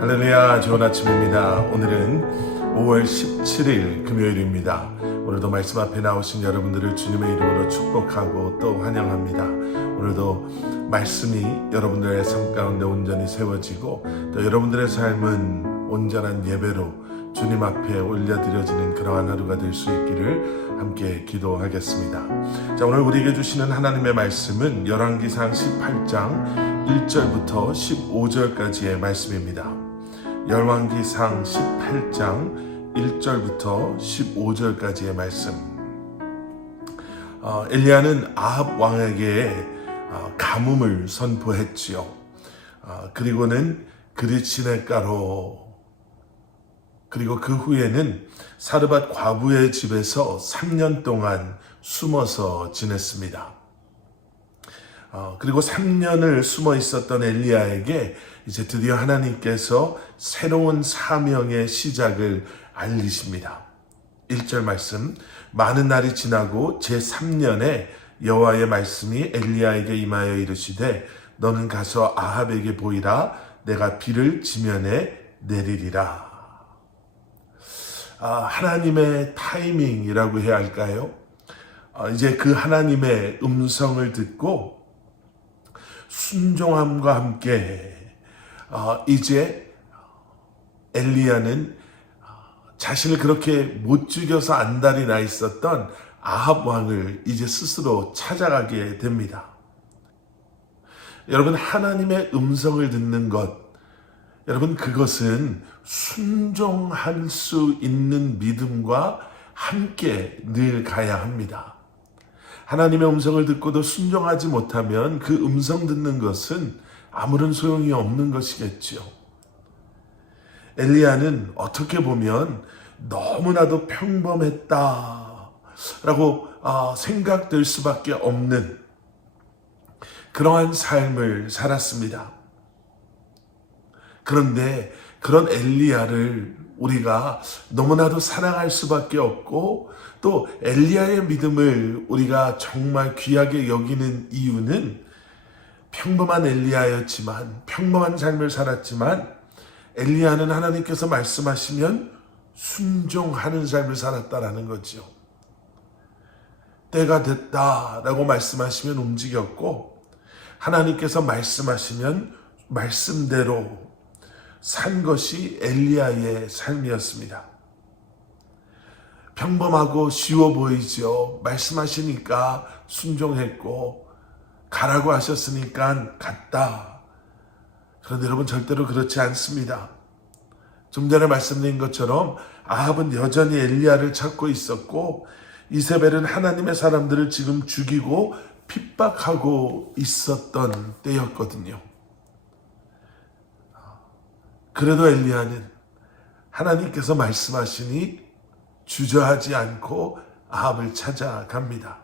할렐루야 좋은 아침입니다. 오늘은 5월 17일 금요일입니다. 오늘도 말씀 앞에 나오신 여러분들을 주님의 이름으로 축복하고 또 환영합니다. 오늘도 말씀이 여러분들의 삶 가운데 온전히 세워지고 또 여러분들의 삶은 온전한 예배로 주님 앞에 올려드려지는 그러한 하루가 될 수 있기를 함께 기도하겠습니다. 자, 오늘 우리에게 주시는 하나님의 말씀은 열왕기상 18장 1절부터 15절까지의 말씀입니다. 열왕기상 18장 1절부터 15절까지의 말씀. 어, 엘리야는 아합 왕에게 어, 가뭄을 선포했지요. 어, 그리고는 그리치네 가로 그리고 그 후에는 사르밧 과부의 집에서 3년 동안 숨어서 지냈습니다. 어, 그리고 3년을 숨어 있었던 엘리야에게 이제 드디어 하나님께서 새로운 사명의 시작을 알리십니다. 1절 말씀 많은 날이 지나고 제3년에 여호와의 말씀이 엘리야에게 임하여 이르시되 너는 가서 아합에게 보이라 내가 비를 지면에 내리리라. 아, 하나님의 타이밍이라고 해야 할까요? 아, 이제 그 하나님의 음성을 듣고 순종함과 함께 어, 이제 엘리야는 자신을 그렇게 못 죽여서 안달이 나 있었던 아합 왕을 이제 스스로 찾아가게 됩니다. 여러분 하나님의 음성을 듣는 것 여러분 그것은 순종할 수 있는 믿음과 함께 늘 가야 합니다. 하나님의 음성을 듣고도 순종하지 못하면 그 음성 듣는 것은 아무런 소용이 없는 것이겠지요. 엘리야는 어떻게 보면 너무나도 평범했다. 라고 어, 생각될 수밖에 없는 그러한 삶을 살았습니다. 그런데 그런 엘리야를 우리가 너무나도 사랑할 수밖에 없고 또 엘리야의 믿음을 우리가 정말 귀하게 여기는 이유는 평범한 엘리야였지만 평범한 삶을 살았지만 엘리야는 하나님께서 말씀하시면 순종하는 삶을 살았다라는 거죠. 때가 됐다라고 말씀하시면 움직였고 하나님께서 말씀하시면 말씀대로 산 것이 엘리야의 삶이었습니다. 평범하고 쉬워 보이죠. 말씀하시니까 순종했고 가라고 하셨으니까 갔다. 그런데 여러분 절대로 그렇지 않습니다. 좀 전에 말씀드린 것처럼 아합은 여전히 엘리야를 찾고 있었고 이세벨은 하나님의 사람들을 지금 죽이고 핍박하고 있었던 때였거든요. 그래도 엘리야는 하나님께서 말씀하시니 주저하지 않고 아합을 찾아갑니다.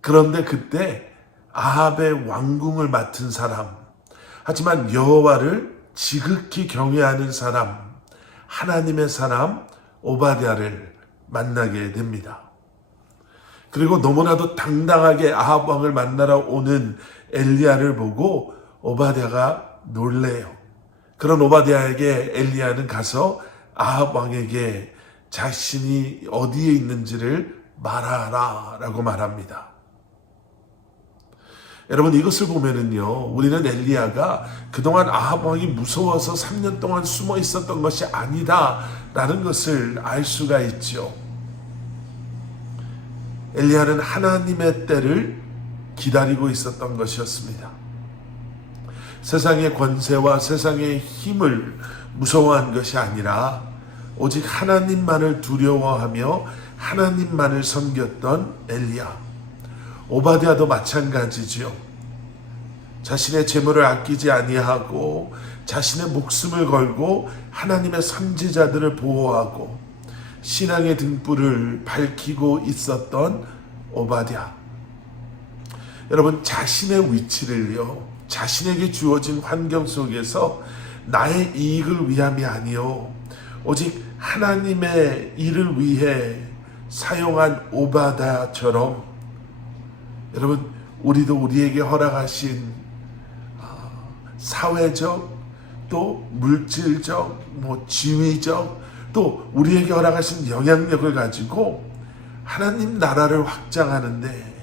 그런데 그때 아합의 왕궁을 맡은 사람, 하지만 여호와를 지극히 경외하는 사람, 하나님의 사람 오바댜를 만나게 됩니다. 그리고 너무나도 당당하게 아합 왕을 만나러 오는 엘리야를 보고 오바댜가 놀래요. 그런 오바댜에게 엘리야는 가서 아합 왕에게 자신이 어디에 있는지를 말하라라고 말합니다. 여러분 이것을 보면은요 우리는 엘리야가 그동안 아합 왕이 무서워서 3년 동안 숨어 있었던 것이 아니다라는 것을 알 수가 있죠. 엘리야는 하나님의 때를 기다리고 있었던 것이었습니다. 세상의 권세와 세상의 힘을 무서워한 것이 아니라 오직 하나님만을 두려워하며 하나님만을 섬겼던 엘리야. 오바댜도 마찬가지지요. 자신의 재물을 아끼지 아니하고 자신의 목숨을 걸고 하나님의 선지자들을 보호하고 신앙의 등불을 밝히고 있었던 오바댜. 여러분 자신의 위치를요. 자신에게 주어진 환경 속에서 나의 이익을 위함이 아니요. 오직 하나님의 일을 위해 사용한 오바다처럼 여러분 우리도 우리에게 허락하신 아, 사회적 또 물질적, 뭐 지위적, 또 우리에게 허락하신 영향력을 가지고 하나님 나라를 확장하는데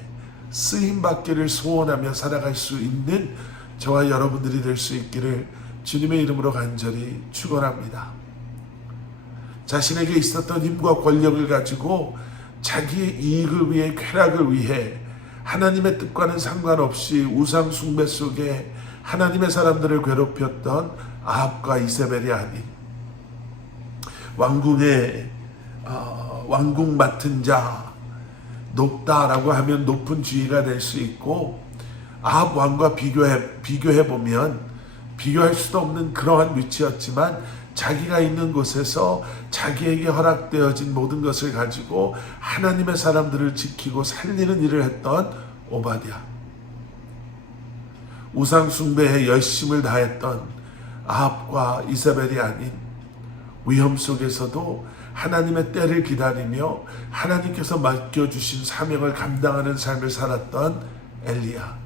쓰임 받기를 소원하며 살아갈 수 있는 저와 여러분들이 될 수 있기를 주님의 이름으로 간절히 축원합니다. 자신에게 있었던 힘과 권력을 가지고 자기의 이익을 위해 쾌락을 위해 하나님의 뜻과는 상관없이 우상 숭배 속에 하나님의 사람들을 괴롭혔던 아합과 이세벨이 아닌 왕궁의 어, 왕궁 맡은 자 높다라고 하면 높은 지위가 될 수 있고 아합 왕과 비교해 비교해 보면 비교할 수도 없는 그러한 위치였지만 자기가 있는 곳에서 자기에게 허락되어진 모든 것을 가지고 하나님의 사람들을 지키고 살리는 일을 했던 오바디아. 우상 숭배에 열심을 다했던 아합과 이사벨이 아닌 위험 속에서도 하나님의 때를 기다리며 하나님께서 맡겨주신 사명을 감당하는 삶을 살았던 엘리야.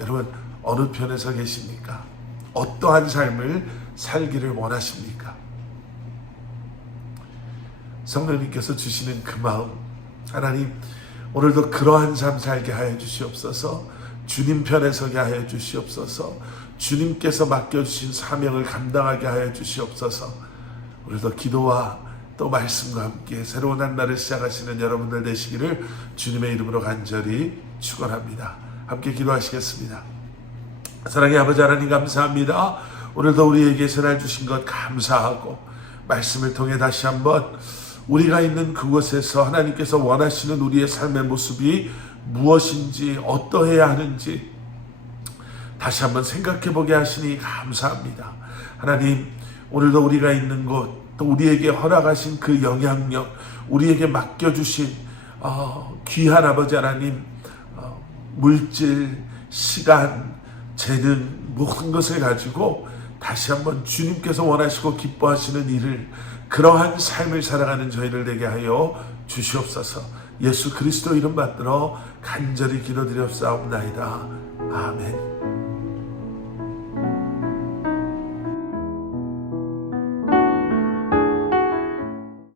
여러분, 어느 편에 서 계십니까? 어떠한 삶을 살기를 원하십니까? 성령님께서 주시는 그 마음, 하나님, 오늘도 그러한 삶 살게 하여 주시옵소서, 주님 편에 서게 하여 주시옵소서, 주님께서 맡겨주신 사명을 감당하게 하여 주시옵소서, 오늘도 기도와 또 말씀과 함께 새로운 한 날을 시작하시는 여러분들 되시기를 주님의 이름으로 간절히 축원합니다. 함께 기도하시겠습니다. 사랑의 아버지 하나님 감사합니다. 오늘도 우리에게 전할 주신 것 감사하고 말씀을 통해 다시 한번 우리가 있는 그곳에서 하나님께서 원하시는 우리의 삶의 모습이 무엇인지 어떠해야 하는지 다시 한번 생각해 보게 하시니 감사합니다. 하나님 오늘도 우리가 있는 곳 또 우리에게 허락하신 그 영향력 우리에게 맡겨주신 어, 귀한 아버지 하나님 어, 물질 시간 재능 모든 것을 가지고 다시 한번 주님께서 원하시고 기뻐하시는 일을 그러한 삶을 살아가는 저희를 되게 하여 주시옵소서. 예수 그리스도 이름 받들어 간절히 기도드렸사옵나이다. 아멘.